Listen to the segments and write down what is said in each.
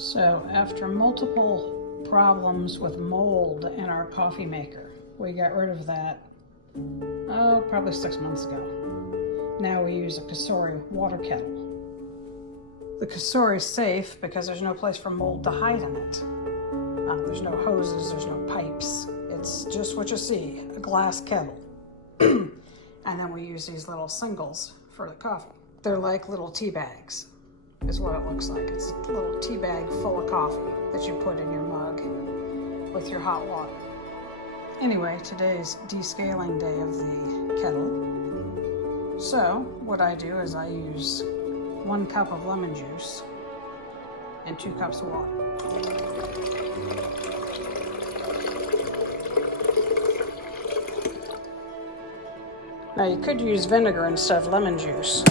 So after multiple problems with mold in our coffee maker, we got rid of that, probably 6 months ago. Now we use a Cosori water kettle. The Cosori is safe because there's no place for mold to hide in it. There's no hoses, there's no pipes. It's just what you see, a glass kettle. And then we use these little singles for the coffee. They're like little tea bags, is what it looks like. It's a little tea bag full of coffee that you put in your mug with your hot water. Anyway, today's descaling day of the kettle. So what I do is I use 1 cup of lemon juice and 2 cups of water. Now you could use vinegar instead of lemon juice,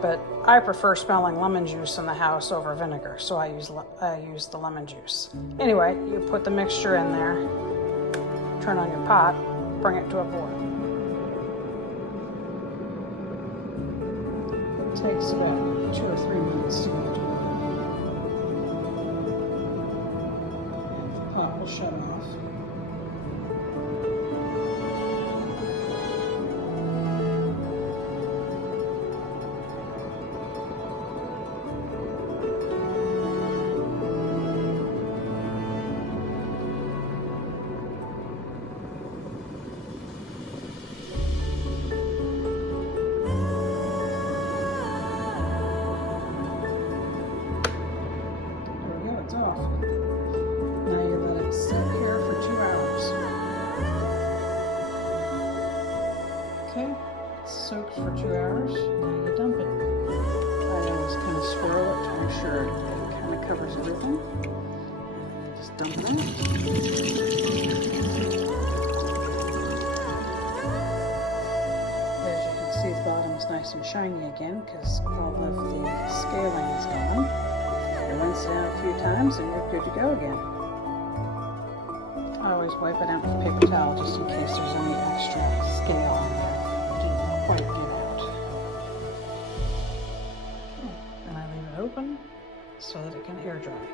but I prefer smelling lemon juice in the house over vinegar, so I use the lemon juice. Anyway, you put the mixture in there, turn on your pot, bring it to a boil. It takes about 2 or 3 minutes to get to it. And the pot will shut off. It's off. Now you let it sit here for 2 hours. Okay, it's soaked for 2 hours. Now you dump it. I always kind of swirl it to make sure it kind of covers everything. Just dump it in. As you can see, the bottom's nice and shiny again because all of the scaling is gone. You rinse it out a few times and you're good to go again. I always wipe it out with a paper towel just in case there's any extra scale on there that didn't quite get out. Okay. And I leave it open so that it can air dry.